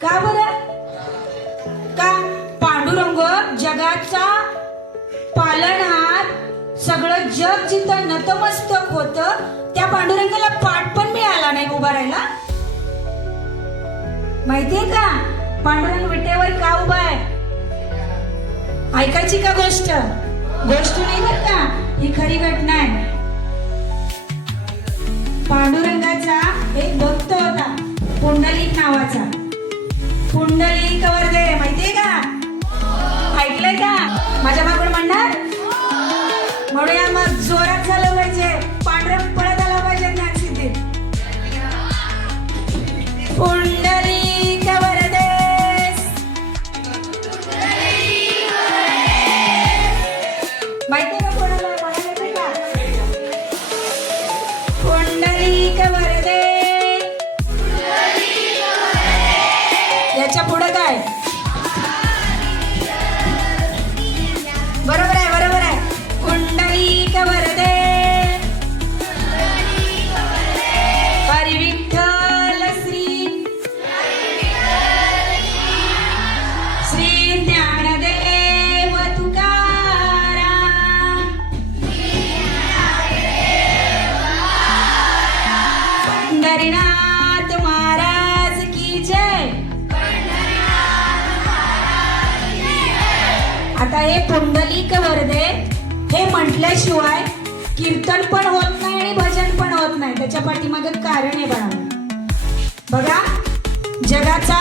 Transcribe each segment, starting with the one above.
का बरं? का पांडुरंग जगाचा पालनहार सगळं जग जिथं नतमस्तक होत त्या पांडुरंगाला पाठ पण मिळाला नाही उभा राहायला? माहितीये का? पांडुरंग विटेवर का उभा आहे? ऐकायची का गोष्ट? गोष्ट नाही बर का? ही खरी घटना आहे. पांडुरंगाचा एक भक्त होता पुंडलिक नावाचा. पुंडलिक वर्दे माहितीये का? ऐकलंय का? आता हे पुंडलिक वर्दे हे म्हटल्याशिवाय कीर्तन पण होत नाही आणि भजन पण होत नाही. त्याच्या पाठीमागे कारण आहे बघा बघा जगाचा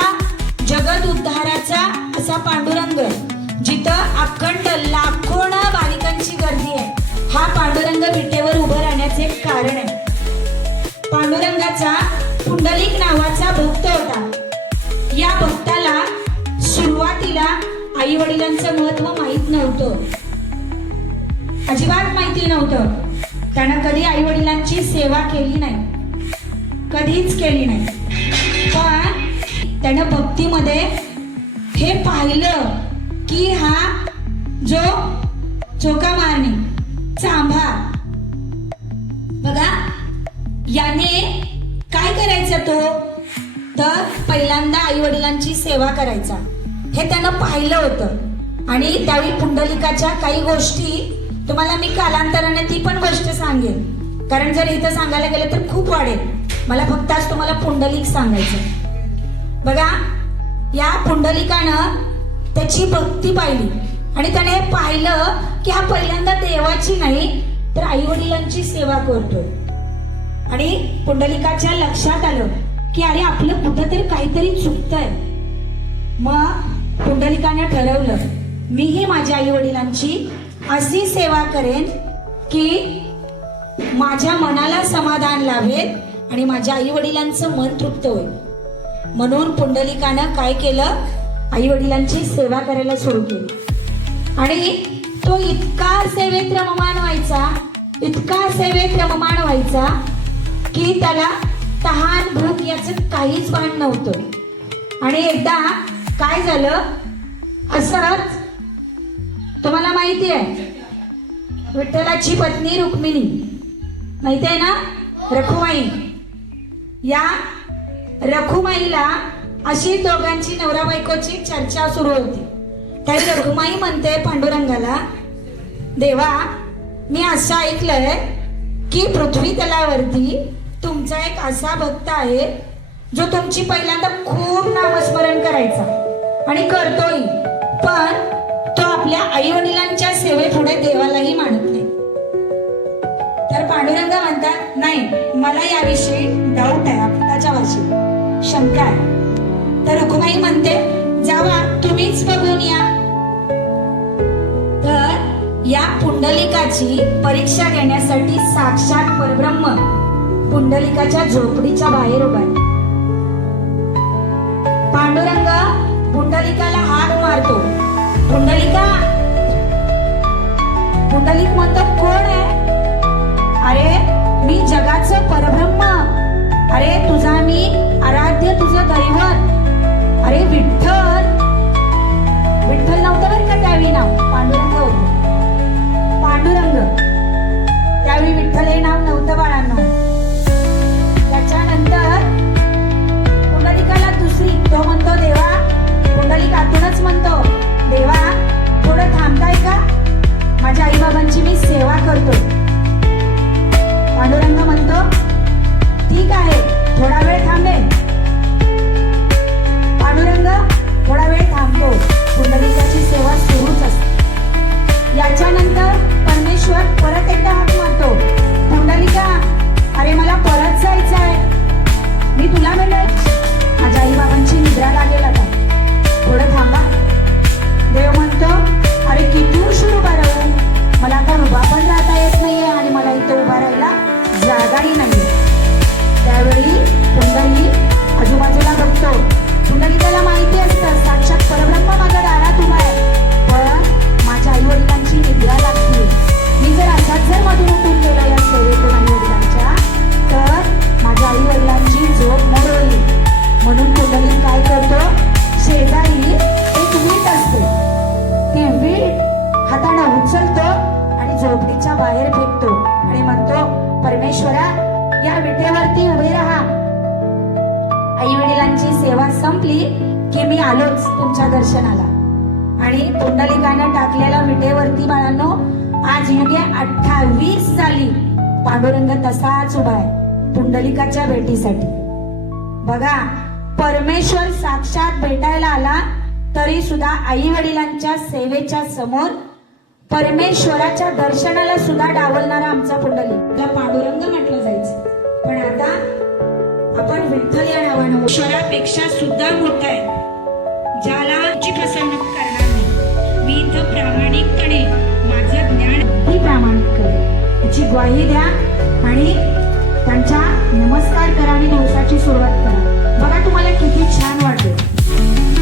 जगत उद्धाराचा असा पांडुरंग जिथं अखंड लाखोन बालिकांची गर्दी आहे. हा पांडुरंग विटेवर उभं राहण्याचे एक कारण आहे. पांडुरंगाचा पुंडलिक नावाचा भक्त होता. आई वडिलांचं महत्त्व माहीत नव्हतं. अजिबात माहिती नव्हतं. त्यानं कधी आई वडिलांची सेवा केली नाही. कधीच केली नाही. पण त्यानं भक्तीमध्ये हे पाहिलं की हा जो चोका मारणे चांभा बघा याने काय करायचा तो? तर पहिल्यांदा आई वडिलांची सेवा करायचा. हे त्यानं पाहिलं होतं. आणि त्यावेळी पुंडलिकाच्या काही गोष्टी तुम्हाला मी कालांतराने ती पण गोष्ट सांगेन. कारण जर इथं सांगायला गेलं तर खूप वाढेल. मला फक्त आज तुम्हाला पुंडलिक सांगायचं बघा या पुंडलिकानं त्याची भक्ती पाहिली. आणि त्याने हे पाहिलं की हा पहिल्यांदा देवाची नाही तर आई वडिलांची सेवा करतो आणि पुंडलिकाच्या लक्षात आलं की अरे आपलं कुठंतरी काहीतरी चुकतंय. मग पुंडलिकाने ठरवलं मीही माझ्या आई वडिलांची अशी सेवा करेन की माझ्या मनाला समाधान लावेल आणि माझ्या आई वडिलांचं मन तृप्त होईल. म्हणून पुंडलिकानं काय केलं? आई वडिलांची सेवा करायला सुरू केली. आणि तो इतका सेवेत रममान व्हायचा इतका सेवेत रममान व्हायचा की त्याला तहान भूक याचं काहीच भान नव्हतं. आणि एकदा काय झालं? असंच तुम्हाला माहिती आहे विठ्ठलाची पत्नी रुक्मिणी. माहिती आहे ना? रखुमाई. या रखुमाईला अशी दोघांची नवरा बायकोची चर्चा सुरू होती. त्यावेळी रखुमाई म्हणते पांडुरंगाला देवा मी असं ऐकलंय की पृथ्वी तलावरती तुमचा एक असा भक्त आहे जो तुमची पहिल्यांदा खूप नामस्मरण करायचा. आणि करतोय पण तो आपल्या आई वडिलांच्या सेवेपुढे देवालाही मानत नाही. तर पांडुरंग म्हणतात नाही मला याविषयी डाऊट आहे आत्ताच्या भाषेत शंका आहे. तर रघुमाई म्हणते जावा तुम्हीच बघून या. तर या पुंडलिकाची परीक्षा घेण्यासाठी साक्षात परब्रह्म पुंडलिकाच्या झोपडीच्या बाहेर उभा आहे. पांडुरंग पुंडलिकाला हाक मारतो. पुंडलिका पुंडलिक म्हणतात कोण आहे? अरे मी जगाचं परब्रह्म. संपली की मी आलोच तुमच्या दर्शनाला. आणि पुंडलिकानं टाकलेल्या विटेवरती बाळांनो आज युगे अठ्ठावीस झाली. पांडुरंग तसाच उभा आहे पुंडलिकाच्या भेटीसाठी. बघा परमेश्वर साक्षात भेटायला आला तरी सुद्धा आई वडिलांच्या सेवेच्या समोर परमेश्वराच्या दर्शनाला सुद्धा डावलणारा आमचा पुंडलिक. पांडुरंग म्हटलं जाईल. आपण विठ्ठल या नावानं ईश्वरापेक्षा सुद्धा मोठा आहे. ज्याला जी फसवणूक करणार नाही. मी इथं प्रामाणिकपणे माझं ज्ञान ही प्रामाणिक करेन. याची ग्वाही द्या आणि त्यांच्या नमस्कार करा आणि दिवसाची सुरुवात करा. बघा तुम्हाला किती छान वाटेल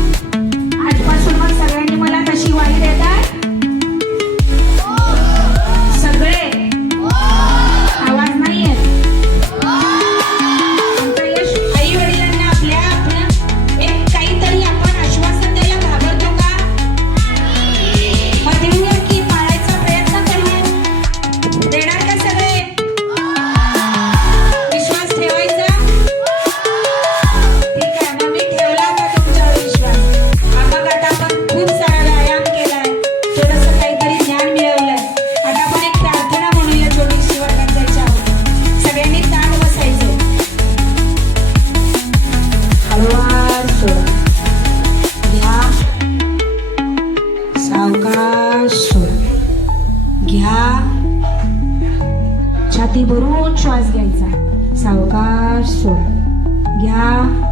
Carso, já